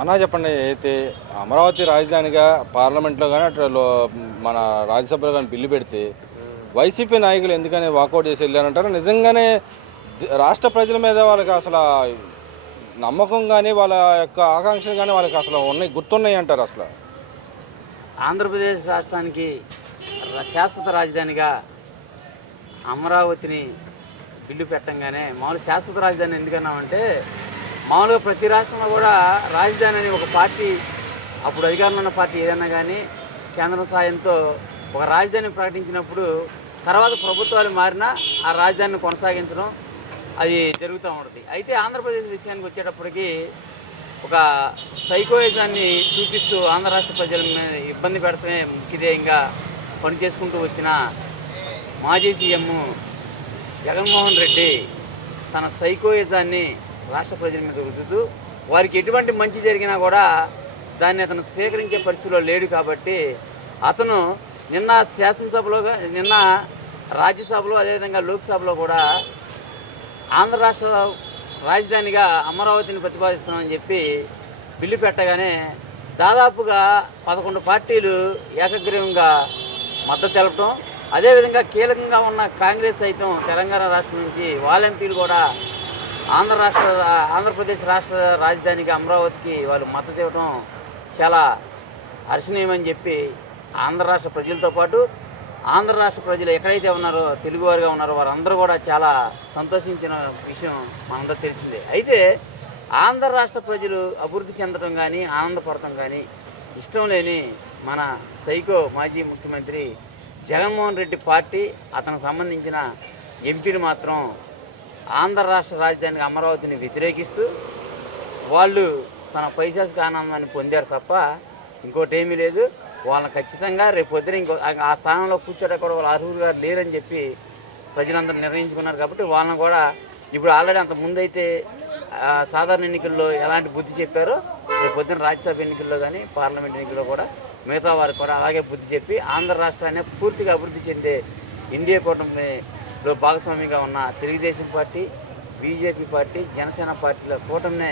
అన్నా చెప్పండి. అయితే అమరావతి రాజధానిగా పార్లమెంట్లో కానీ అట్లా మన రాజ్యసభలో కానీ బిల్లు పెడితే వైసీపీ నాయకులు ఎందుకని వాకౌట్ చేసి వెళ్ళారంటారు? నిజంగానే రాష్ట్ర ప్రజల మీద వాళ్ళకి అసలు నమ్మకం కానీ వాళ్ళ యొక్క ఆకాంక్షలు కానీ వాళ్ళకి అసలు ఉన్నాయి, గుర్తున్నాయి అంటారు అసలు? ఆంధ్రప్రదేశ్ రాష్ట్రానికి శాశ్వత రాజధానిగా అమరావతిని బిల్లు పెట్టంగానే మామూలు శాశ్వత రాజధాని ఎందుకన్నామంటే మామూలుగా ప్రతి రాష్ట్రంలో కూడా రాజధాని అని ఒక పార్టీ, అప్పుడు అధికారంలో ఉన్న పార్టీ ఏదైనా కానీ కేంద్రం సాయంతో ఒక రాజధాని ప్రకటించినప్పుడు తర్వాత ప్రభుత్వాలు మారినా ఆ రాజధానిని కొనసాగించడం అది జరుగుతూ ఉంటుంది. అయితే ఆంధ్రప్రదేశ్ విషయానికి వచ్చేటప్పటికి ఒక సైకోయిజాన్ని చూపిస్తూ ఆంధ్ర రాష్ట్ర ప్రజల మీద ఇబ్బంది పెడతమే ముఖ్యధేయంగా పనిచేసుకుంటూ వచ్చిన మాజీ సీఎం జగన్మోహన్ రెడ్డి తన సైకోయిజాన్ని రాష్ట్ర ప్రజల మీద రుద్దుతూ వారికి ఎటువంటి మంచి జరిగినా కూడా దాన్ని అతను స్వీకరించే పరిస్థితిలో లేడు. కాబట్టి అతను నిన్న శాసనసభలో, నిన్న రాజ్యసభలో, అదేవిధంగా లోక్సభలో కూడా ఆంధ్ర రాష్ట్ర రాజధానిగా అమరావతిని ప్రతిపాదిస్తున్నామని చెప్పి బిల్లు పెట్టగానే దాదాపుగా 11 పార్టీలు ఏకగ్రీవంగా మద్దతు తెలపడం, అదేవిధంగా కీలకంగా ఉన్న కాంగ్రెస్ సైతం తెలంగాణ రాష్ట్రం నుంచి వాళ్ళ ఎంపీలు కూడా ఆంధ్రప్రదేశ్ రాష్ట్ర రాజధానికి అమరావతికి వాళ్ళు మద్దతు ఇవ్వడం చాలా హర్షణీయమని చెప్పి ఆంధ్ర రాష్ట్ర ప్రజలతో పాటు ఆంధ్ర రాష్ట్ర ప్రజలు ఎక్కడైతే ఉన్నారో, తెలుగువారుగా ఉన్నారో వారందరూ కూడా చాలా సంతోషించిన విషయం మనందరూ తెలిసిందే. అయితే ఆంధ్ర రాష్ట్ర ప్రజలు అభివృద్ధి చెందడం కానీ ఆనందపడటం కానీ ఇష్టం లేని మన సైకో మాజీ ముఖ్యమంత్రి జగన్మోహన్ రెడ్డి పార్టీ, అతనికి సంబంధించిన ఎంపీలు మాత్రం ఆంధ్ర రాష్ట్ర రాజధానికి అమరావతిని వ్యతిరేకిస్తూ వాళ్ళు తన పైశాసిక ఆనందాన్ని పొందారు తప్ప ఇంకోటి ఏమీ లేదు. వాళ్ళని ఖచ్చితంగా రేపు పొద్దున ఆ స్థానంలో కూర్చోట కూడా వాళ్ళు అర్హులుగా లేరని చెప్పి ప్రజలందరూ నిర్ణయించుకున్నారు. కాబట్టి వాళ్ళని కూడా ఇప్పుడు ఆల్రెడీ అంత ముందైతే సాధారణ ఎన్నికల్లో ఎలాంటి బుద్ధి చెప్పారో రేపు పొద్దున రాజ్యసభ ఎన్నికల్లో కానీ పార్లమెంట్ ఎన్నికల్లో కూడా మిగతా వారికి కూడా అలాగే బుద్ధి చెప్పి ఆంధ్ర రాష్ట్రాన్ని పూర్తిగా అభివృద్ధి చెందే ఇండియా కూటమిలో భాగస్వామిగా ఉన్న Telugu Desam party, BJP party, Janasena పార్టీల కూటమినే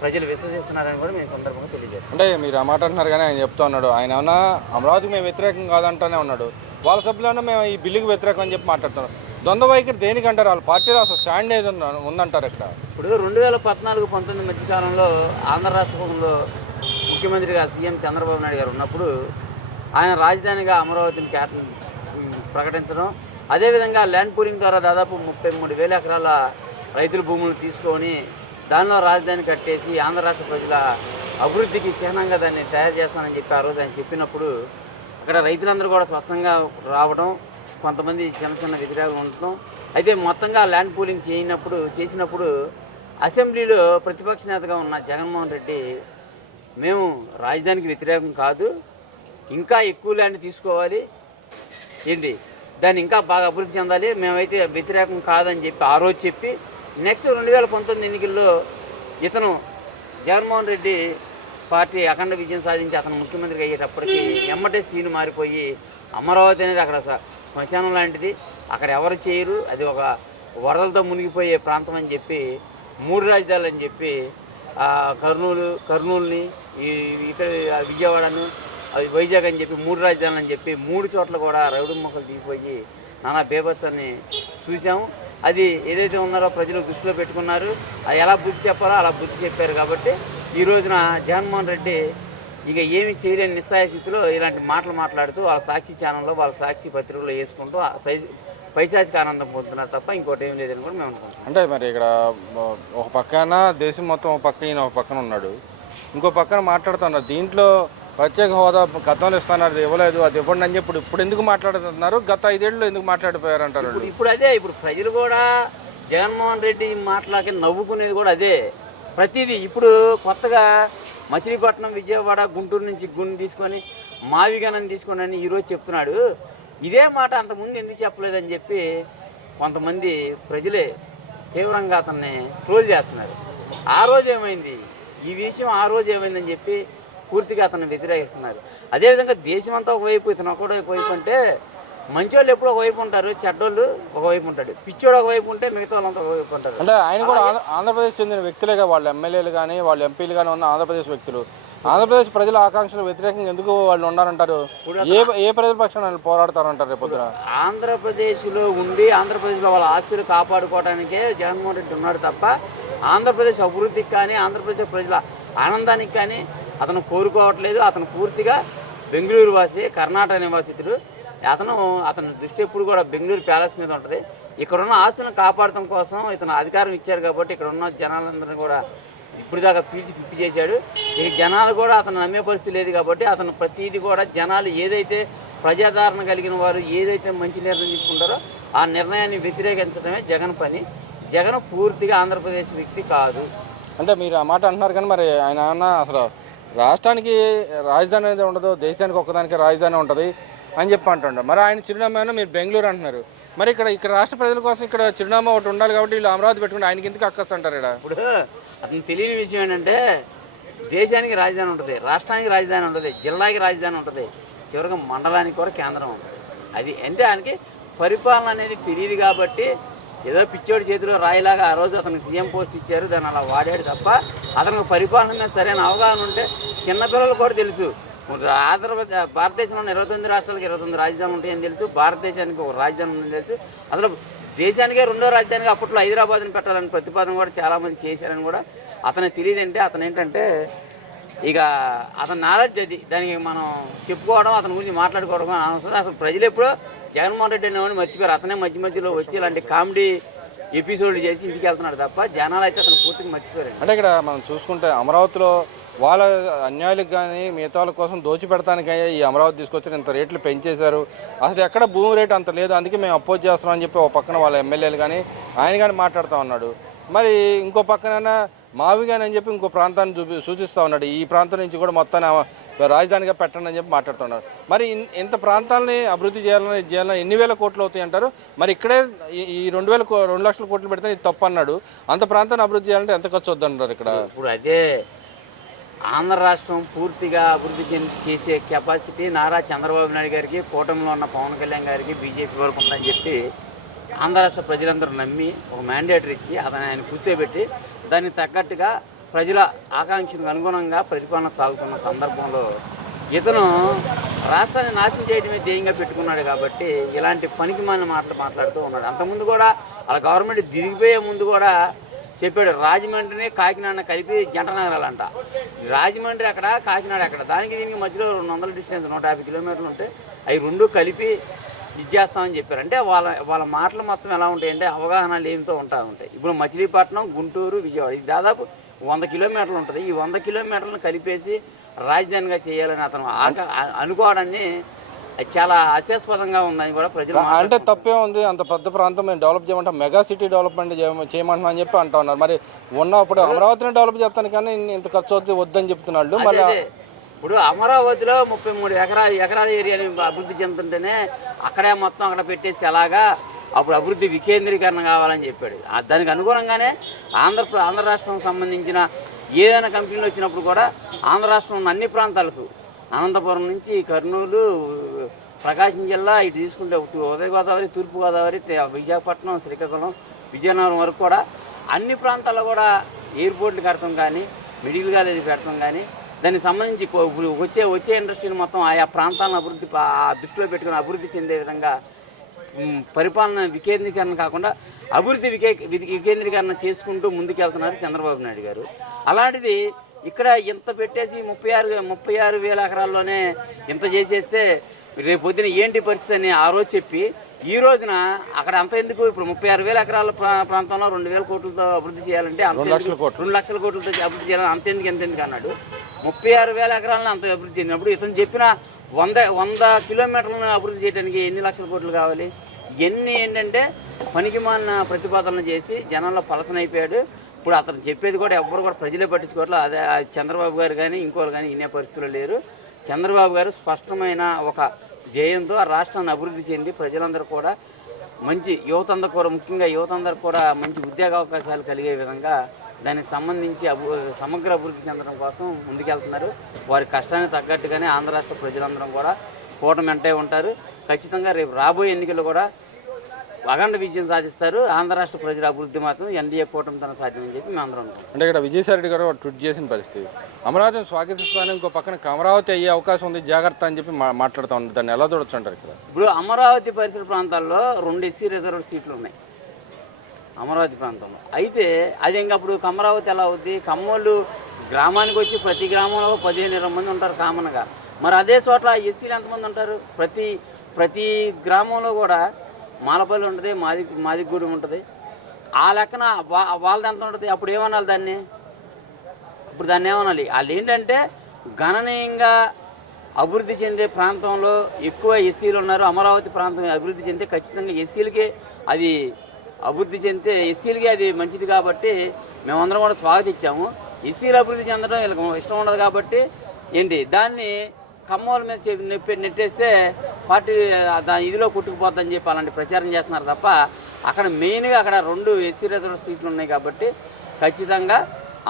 ప్రజలు విశ్వసిస్తున్నారని కూడా మేము సందర్భంగా తెలియజేస్తాం. అంటే మీరు ఆ మాట అంటున్నారు కానీ ఆయన చెప్తా ఉన్నాడు, ఆయన ఏమన్నా అమరావతికి మేము వ్యతిరేకం కాదంటానే ఉన్నాడు, వాళ్ళ సభ్యులన్నా మేము ఈ బిల్లుకి వ్యతిరేకం అని చెప్పి మాట్లాడుతున్నారు. ద్వంద్వ వైఖరి దేనికి అంటారు? వాళ్ళ పార్టీలో అసలు స్టాండ్ ఏది ఉందంటారు ఇక్కడ? ఇప్పుడు 2014-19 మధ్యకాలంలో ఆంధ్ర రాష్ట్రంలో ముఖ్యమంత్రిగా సీఎం చంద్రబాబు నాయుడు గారు ఉన్నప్పుడు ఆయన రాజధానిగా అమరావతిని ప్రకటించడం, అదేవిధంగా ల్యాండ్ పూలింగ్ ద్వారా దాదాపు 33,000 ఎకరాల రైతుల భూములు తీసుకొని దానిలో రాజధాని కట్టేసి ఆంధ్ర రాష్ట్ర ప్రజల అభివృద్ధికి చిహ్నంగా దాన్ని తయారు చేస్తానని చెప్పి ఆ రోజు ఆయన చెప్పినప్పుడు అక్కడ రైతులందరూ కూడా స్వస్థంగా రావడం, కొంతమంది చిన్న చిన్న వ్యతిరేకలు ఉండటం. అయితే మొత్తంగా ల్యాండ్ పూలింగ్ చేసినప్పుడు అసెంబ్లీలో ప్రతిపక్ష నేతగా ఉన్న జగన్మోహన్ రెడ్డి మేము రాజధానికి వ్యతిరేకం కాదు, ఇంకా ఎక్కువ ల్యాండ్ తీసుకోవాలి ఏంటి, దాన్ని ఇంకా బాగా అభివృద్ధి చెందాలి, మేమైతే వ్యతిరేకం కాదని చెప్పి ఆ రోజు చెప్పి నెక్స్ట్ 2019 ఎన్నికల్లో ఇతను జగన్మోహన్ రెడ్డి పార్టీ అఖండ విజయం సాధించి అతను ముఖ్యమంత్రిగా అయ్యేటప్పటికి ఎమ్మటే సీను మారిపోయి అమరావతి అనేది అక్కడ శ్మశానం లాంటిది, అక్కడ ఎవరు చేయరు, అది ఒక వరదలతో మునిగిపోయే ప్రాంతం అని చెప్పి 3 రాజధానులు అని చెప్పి కర్నూలుని ఇతర విజయవాడను వైజాగ్ అని చెప్పి 3 రాజధానులు అని చెప్పి 3 చోట్ల కూడా రౌడీ మొక్కలు దిగిపోయి నానా బేభత్సాన్ని చూసాము. అది ఏదైతే ఉన్నారో ప్రజలు దృష్టిలో పెట్టుకున్నారు, అది ఎలా బుద్ధి చెప్పాలో అలా బుద్ధి చెప్పారు. కాబట్టి ఈ రోజున జగన్మోహన్ రెడ్డి ఇక ఏమి చేయలేని నిస్సాయ స్థితిలో ఇలాంటి మాటలు మాట్లాడుతూ వాళ్ళ సాక్షి ఛానల్లో, వాళ్ళ సాక్షి పత్రికల్లో వేసుకుంటూ పైశాచిక ఆనందం పొందుతున్నారు తప్ప ఇంకోటి ఏం లేదని కూడా మేము అనుకుంటున్నాం. అంటే మరి ఇక్కడ ఒక పక్కన దేశం మొత్తం ఒక పక్క ఈయన ఒక పక్కన ఉన్నాడు, ఇంకో పక్కన మాట్లాడుతున్నారు. దీంట్లో ప్రత్యేక హోదా గతంలో ఇస్తున్నారు, ఇవ్వలేదు, అది ఇవ్వండి అని చెప్పి ఇప్పుడు ఎందుకు మాట్లాడుతున్నారు? గత 5 ఏళ్ళు ఎందుకు మాట్లాడిపోయారు అంటారు? ఇప్పుడు ప్రజలు కూడా జగన్మోహన్ రెడ్డి మాటలకి నవ్వుకునేది కూడా అదే. ప్రతిదీ ఇప్పుడు కొత్తగా మచిలీపట్నం, విజయవాడ, గుంటూరు నుంచి గుండు తీసుకొని మావిగనం తీసుకొని అని ఈరోజు చెప్తున్నాడు. ఇదే మాట అంతకుముందు ఎందుకు చెప్పలేదని చెప్పి కొంతమంది ప్రజలే తీవ్రంగా అతన్ని ట్రోల్ చేస్తున్నారు. ఆ రోజు ఏమైంది, ఈ విషయం ఆ రోజు ఏమైందని చెప్పి పూర్తిగా అతన్ని వ్యతిరేకిస్తున్నారు. అదేవిధంగా దేశం అంతా ఒకవైపు, ఇతను ఒకవైపు అంటే మంచోళ్ళు ఎప్పుడు ఒకవైపు ఉంటారు, చెడ్డోళ్ళు ఒకవైపు ఉంటాడు, పిచ్చోడు ఒకవైపు ఉంటే మిగతా వాళ్ళంతా ఒకవైపు ఉంటారు. అంటే ఆయన కూడా ఆంధ్రప్రదేశ్ చెందిన వ్యక్తులేగా, వాళ్ళు ఎమ్మెల్యేలు కానీ వాళ్ళు ఎంపీలు కానీ ఉన్న ఆంధ్రప్రదేశ్ వ్యక్తులు. ఆంధ్రప్రదేశ్ ప్రజల ఆకాంక్షలు వ్యతిరేకంగా ఎందుకు వాళ్ళు ఉన్నారంటారు? ఏ ప్రజల పక్షాన పోరాడతారంటారు రేపు పొద్దున? ఆంధ్రప్రదేశ్లో ఉండి ఆంధ్రప్రదేశ్లో వాళ్ళ ఆస్తులు కాపాడుకోవడానికే జగన్మోహన్ రెడ్డి ఉన్నాడు తప్ప ఆంధ్రప్రదేశ్ అభివృద్ధికి కానీ ఆంధ్రప్రదేశ్ ప్రజల ఆనందానికి కానీ అతను కోరుకోవట్లేదు. అతను పూర్తిగా బెంగళూరు వాసి, కర్ణాటక నివాసితుడు. అతని దృష్టి ఎప్పుడు కూడా బెంగళూరు ప్యాలెస్ మీద ఉంటుంది. ఇక్కడున్న ఆస్తులను కాపాడటం కోసం ఇతను అధికారం ఇచ్చారు కాబట్టి ఇక్కడ ఉన్న జనాలందరినీ కూడా ఇప్పటిదాకా పీల్చి పిప్పి చేశాడు. ఈ జనాలు కూడా అతను నమ్మే పరిస్థితి లేదు కాబట్టి అతను ప్రతిదీ కూడా జనాలు ఏదైతే ప్రజాదరణ కలిగిన వారు ఏదైతే మంచి నిర్ణయం తీసుకుంటారో ఆ నిర్ణయాన్ని వ్యతిరేకించడమే జగన్ పని. జగన్ పూర్తిగా ఆంధ్రప్రదేశ్ వ్యక్తి కాదు. అంటే మీరు ఆ మాట అంటున్నారు కానీ మరి ఆయన అన్న అసలు రాష్ట్రానికి రాజధాని అనేది ఉండదు, దేశానికి ఒక్కదానికి రాజధాని ఉంటుంది అని చెప్పి అంటుంటారు. మరి ఆయన చిరునామా మీరు బెంగళూరు అంటున్నారు. మరి ఇక్కడ రాష్ట్ర ప్రజల కోసం ఇక్కడ చిరునామా ఒకటి ఉండాలి కాబట్టి వీళ్ళు అమరావతి పెట్టుకుంటే ఆయనకి ఎందుకు అక్కస్ అంటారు? ఇక్కడ ఇప్పుడు అతను తెలియని విషయం ఏంటంటే దేశానికి రాజధాని ఉంటుంది, రాష్ట్రానికి రాజధాని ఉంటుంది, జిల్లాకి రాజధాని ఉంటుంది, చివరిగా మండలానికి కూడా కేంద్రం ఉంటుంది. అది అంటే ఆయనకి పరిపాలన అనేది తెలియదు కాబట్టి ఏదో పిచ్చోడి చేతిలో రాయిలాగా ఆ రోజు అతనికి సీఎం పోస్ట్ ఇచ్చారు, దాన్ని అలా వాడాడు తప్ప అతనికి పరిపాలన మీద సరైన అవగాహన ఉంటే చిన్నపిల్లలు కూడా తెలుసు. ఆంధ్రప్రదేశ్ భారతదేశంలో 29 రాష్ట్రాలకు 29 రాజధానులు ఉంటాయని తెలుసు, భారతదేశానికి ఒక రాజధాని ఉందని తెలుసు. అసలు దేశానికే రెండో రాజధానిగా అప్పట్లో హైదరాబాద్ని పెట్టాలని ప్రతిపాదన కూడా చాలామంది చేశారని కూడా అతనికి తెలియదంటే అతను ఏంటంటే ఇక అతని నాలెడ్జ్ అది, దానికి మనం చెప్పుకోవడం అతని గురించి మాట్లాడుకోవడం అవసరం. అసలు ప్రజలు ఎప్పుడో జగన్మోహన్ రెడ్డి అనేవాడిని మర్చిపోయారు. అతనే మధ్యలో వచ్చి ఇలాంటి కామెడీ ఎపిసోడ్లు చేసి ఇంటికి వెళ్తున్నాడు తప్ప జనాలు అయితే అతను పూర్తిగా మర్చిపోయారు. అంటే ఇక్కడ మనం చూసుకుంటే అమరావతిలో వాళ్ళ అన్యాయాలకు కానీ మిగతా వాళ్ళ కోసం దోచిపెడతానికి ఈ అమరావతి తీసుకొచ్చి ఇంత రేట్లు పెంచేశారు. అసలు ఎక్కడ భూమి రేటు అంత లేదు, అందుకే మేము అపోజ్ చేస్తున్నామని చెప్పి ఒక పక్కన వాళ్ళ ఎమ్మెల్యేలు కానీ ఆయన కానీ మాట్లాడుతూ ఉన్నాడు. మరి ఇంకో పక్కన మావి కానీ అని చెప్పి ఇంకో ప్రాంతాన్ని సూచిస్తూ ఉన్నాడు. ఈ ప్రాంతం నుంచి కూడా మొత్తాన్ని రాజధానిగా పెట్టండి అని చెప్పి మాట్లాడుతున్నారు. మరి ఇంత ప్రాంతాలని అభివృద్ధి చేయాలని ఎన్ని వేల కోట్లు అవుతాయి అంటారు? మరి ఇక్కడే ఈ 2 లక్షల కోట్లు పెడితే ఇది తప్పు అన్నాడు. అంత ప్రాంతాన్ని అభివృద్ధి చేయాలంటే ఎంత ఖర్చు వద్దంటారు ఇక్కడ? ఇప్పుడు అదే ఆంధ్ర రాష్ట్రం పూర్తిగా అభివృద్ధి చేసే కెపాసిటీ నారా చంద్రబాబు నాయుడు గారికి, కూటమిలో ఉన్న పవన్ కళ్యాణ్ గారికి, బీజేపీ వరకు ఉందని చెప్పి ఆంధ్ర రాష్ట్ర ప్రజలందరూ నమ్మి ఒక మ్యాండేటర్ ఇచ్చి అతను ఆయన కూర్చోబెట్టి దానికి తగ్గట్టుగా ప్రజల ఆకాంక్షలకు అనుగుణంగా పరిపాలన సాగుతున్న సందర్భంలో ఇతను రాష్ట్రాన్ని నాశనం చేయడమే ధ్యేయంగా పెట్టుకున్నాడు కాబట్టి ఇలాంటి పనికిమాలిన మాటలు మాట్లాడుతూ ఉన్నాడు. అంతకుముందు కూడా అలా గవర్నమెంట్ దిగిపోయే ముందు కూడా చెప్పాడు, రాజమండ్రిని కాకినాడ కలిపి జంట నగరాలంట. రాజమండ్రి అక్కడ, కాకినాడ అక్కడ, దానికి దీనికి మధ్యలో 200 డిస్టెన్స్ 150 కిలోమీటర్లు ఉంటే అవి రెండు కలిపి ఇది చేస్తామని చెప్పారు. అంటే వాళ్ళ మాటలు మొత్తం ఎలా ఉంటాయంటే అవగాహన లేనితో ఉంటాయి. ఇప్పుడు మచిలీపట్నం, గుంటూరు, విజయవాడ ఇది దాదాపు 100 కిలోమీటర్లు ఉంటుంది. ఈ 100 కిలోమీటర్లను కలిపేసి రాజధానిగా చేయాలని అతను అనుకోవడాన్ని చాలా హాస్యాస్పదంగా ఉందని కూడా ప్రజలు అంటే తప్పే ఉంది. అంత పెద్ద ప్రాంతం మేము డెవలప్ చేయమంటాం, మెగా సిటీ డెవలప్మెంట్ చేయమంటున్నా అని చెప్పి అంటా ఉన్నారు. మరి ఉన్నప్పుడు అమరావతిని డెవలప్ చేస్తాను కానీ ఇంత ఖర్చు అవుతుంది వద్దని చెప్తున్నాడు. మళ్ళీ ఇప్పుడు అమరావతిలో 33 ఎకరాల ఏరియాని అభివృద్ధి చెందుతుంటేనే అక్కడే మొత్తం అక్కడ పెట్టేస్తే ఎలాగా అప్పుడు అభివృద్ధి వికేంద్రీకరణ కావాలని చెప్పాడు. దానికి అనుగుణంగానే ఆంధ్ర రాష్ట్రం సంబంధించిన ఏదైనా కంపెనీలు వచ్చినప్పుడు కూడా ఆంధ్ర రాష్ట్రం ఉన్న అన్ని ప్రాంతాలకు అనంతపురం నుంచి కర్నూలు, ప్రకాశం జిల్లా ఇటు తీసుకుంటే ఉదయ గోదావరి, తూర్పు గోదావరి, విశాఖపట్నం, శ్రీకాకుళం, విజయనగరం వరకు కూడా అన్ని ప్రాంతాల్లో కూడా ఎయిర్పోర్ట్లు కడతాం కానీ, మెడికల్ కాలేజీ పెడతాం కానీ దానికి సంబంధించి వచ్చే ఇండస్ట్రీని మొత్తం ఆయా ప్రాంతాలను అభివృద్ధి దృష్టిలో పెట్టుకుని అభివృద్ధి చెందే విధంగా పరిపాలన వికేంద్రీకరణ కాకుండా అభివృద్ధి వికేంద్రీకరణ చేసుకుంటూ ముందుకెళ్తున్నారు చంద్రబాబు నాయుడు గారు. అలాంటిది ఇక్కడ ఇంత పెట్టేసి 36,000 ఎకరాల్లోనే ఇంత చేసేస్తే రేపు పొద్దున ఏంటి పరిస్థితి అని ఆ రోజు చెప్పి ఈ రోజున అక్కడ అంత ఎందుకు? ఇప్పుడు 36,000 ఎకరాల ప్రాంతంలో 2,000 కోట్లతో అభివృద్ధి చేయాలంటే 2 లక్షల కోట్లతో అభివృద్ధి చేయాలని ఎంతెందుకు అన్నాడు. 36,000 ఎకరాలను అంత అభివృద్ధి చేసినప్పుడు ఇతను చెప్పిన 100 కిలోమీటర్లను అభివృద్ధి చేయడానికి ఎన్ని లక్షల కోట్లు కావాలి? ఇవన్నీ ఏంటంటే పనికిమాలిన ప్రతిపాదనలు చేసి జనాల్లో పలసనైపోయాడు. ఇప్పుడు అతను చెప్పేది కూడా ఎవ్వరు కూడా ప్రజలే పట్టించుకోవట్లేదు. అదే చంద్రబాబు గారు కానీ ఇంకోరు కానీ ఇన్నే పరిస్థితులు లేరు. చంద్రబాబు గారు స్పష్టమైన ఒక ధ్యేయంతో ఆ రాష్ట్రాన్ని అభివృద్ధి చెంది ప్రజలందరూ కూడా మంచి ముఖ్యంగా యువత అందరూ కూడా మంచి ఉద్యోగ అవకాశాలు కలిగే విధంగా దానికి సంబంధించి సమగ్ర అభివృద్ధి చెందడం కోసం ముందుకెళ్తున్నారు. వారి కష్టానికి తగ్గట్టుగానే ఆంధ్ర రాష్ట్ర ప్రజలందరం కూడా కూటమి వెంటే ఉంటారు. ఖచ్చితంగా రేపు రాబోయే ఎన్నికల్లో కూడా అఖండ విజయం సాధిస్తారు. ఆంధ్ర రాష్ట్ర ప్రజల అభివృద్ధి మాత్రం ఎన్డీఏ కూటమితోనే సాధ్యమని చెప్పి మేము అందరం అనుకుంటున్నాం. అంటే ఇక్కడ విజయసాయిరెడ్డి గారు ట్వీట్ చేసిన పరిస్థితి, అమరావతిని స్వాగతిస్తాను, ఇంకో పక్కన అమరావతి అయ్యే అవకాశం ఉంది, జాగ్రత్త అని చెప్పి మాట్లాడుతూ ఉంది. దాన్ని ఎలా చూడొచ్చు అంటారు ఇక్కడ? ఇప్పుడు అమరావతి పరిసర ప్రాంతాల్లో 2 ఎస్సీ రిజర్వ్డ్ సీట్లు ఉన్నాయి అమరావతి ప్రాంతంలో. అయితే అది ఇంకా అప్పుడు అమరావతి ఎలా అవుద్ది? కమ్మోళ్ళు గ్రామానికి వచ్చి ప్రతి గ్రామంలో 15-20 మంది ఉంటారు కామన్గా. మరి అదే చోట్ల ఎస్సీలు ఎంతమంది ఉంటారు? ప్రతి గ్రామంలో కూడా మాలపల్లి ఉంటుంది, మాదిగూడెం ఉంటుంది. ఆ లెక్కన వాళ్ళది ఎంత ఉంటుంది? అప్పుడు ఏమనాలి దాన్ని? ఇప్పుడు దాన్ని ఏమనాలి? వాళ్ళు ఏంటంటే గణనీయంగా అభివృద్ధి చెందే ప్రాంతంలో ఎక్కువ ఎస్సీలు ఉన్నారు. అమరావతి ప్రాంతం అభివృద్ధి చెందితే ఖచ్చితంగా ఎస్సీలకి అది అభివృద్ధి చెందితే ఎస్సీలకి అది మంచిది కాబట్టి మేమందరం కూడా స్వాగతించాము. ఎస్సీలు అభివృద్ధి చెందడం వీళ్ళకి ఇష్టం ఉండదు కాబట్టి ఏంటి దాన్ని కమ్మోల మీద నెట్టేస్తే పార్టీ దాని ఇదిలో కొట్టుకుపోద్దని చెప్పి అలాంటి ప్రచారం చేస్తున్నారు తప్ప అక్కడ మెయిన్గా అక్కడ 2 ఎస్సీ రిజర్వ్ సీట్లు ఉన్నాయి కాబట్టి ఖచ్చితంగా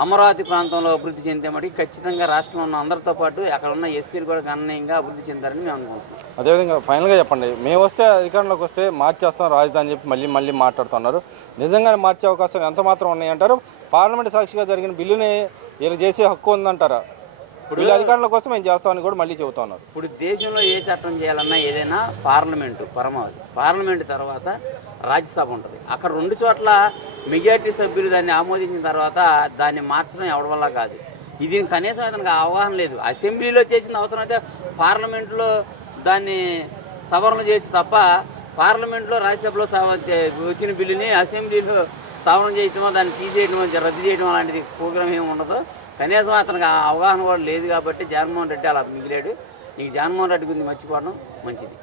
అమరావతి ప్రాంతంలో అభివృద్ధి చెందే మటుకు ఖచ్చితంగా రాష్ట్రంలో ఉన్న అందరితో పాటు అక్కడ ఉన్న ఎస్సీలు కూడా గణనీయంగా అభివృద్ధి చెందారని మేము అనుకుంటున్నాం. అదేవిధంగా ఫైనల్గా చెప్పండి, మేము వస్తే అధికారంలోకి వస్తే మార్చేస్తాం రాజధాని చెప్పి మళ్ళీ మాట్లాడుతున్నారు. నిజంగానే మార్చే అవకాశాలు ఎంత మాత్రం ఉన్నాయంటారు? పార్లమెంట్ సాక్షిగా జరిగిన బిల్లుని వీళ్ళు చేసే హక్కు ఉందంటారా? ఇప్పుడు అధికారంలోకి వస్తే మేము చేస్తామని కూడా మళ్ళీ చెబుతా ఉన్నారు. ఇప్పుడు దేశంలో ఏ చట్టం చేయాలన్నా ఏదైనా పార్లమెంటు పరమావధి, పార్లమెంటు తర్వాత రాజ్యసభ ఉంటుంది. అక్కడ 2 చోట్ల మెజార్టీ సభ్యులు దాన్ని ఆమోదించిన తర్వాత దాన్ని మార్చడం ఎవరి వల్ల కాదు. ఇది కనీసం అతనికి అవగాహన లేదు. అసెంబ్లీలో చేసిన అవసరం అయితే పార్లమెంట్లో దాన్ని సవరణ చేయొచ్చు తప్ప పార్లమెంట్లో రాజ్యసభలో వచ్చిన బిల్లుని అసెంబ్లీలో సవరణ చేయటమో దాన్ని తీసేయటమో రద్దు చేయడం అలాంటిది ప్రోగ్రామ్ ఏమి ఉండదు. కనీసం అతనికి అవగాహన కూడా లేదు కాబట్టి జగన్మోహన్ రెడ్డి అలా మిగిలాడు. నీకు జగన్మోహన్ రెడ్డి గురించి మర్చిపోవడం మంచిది.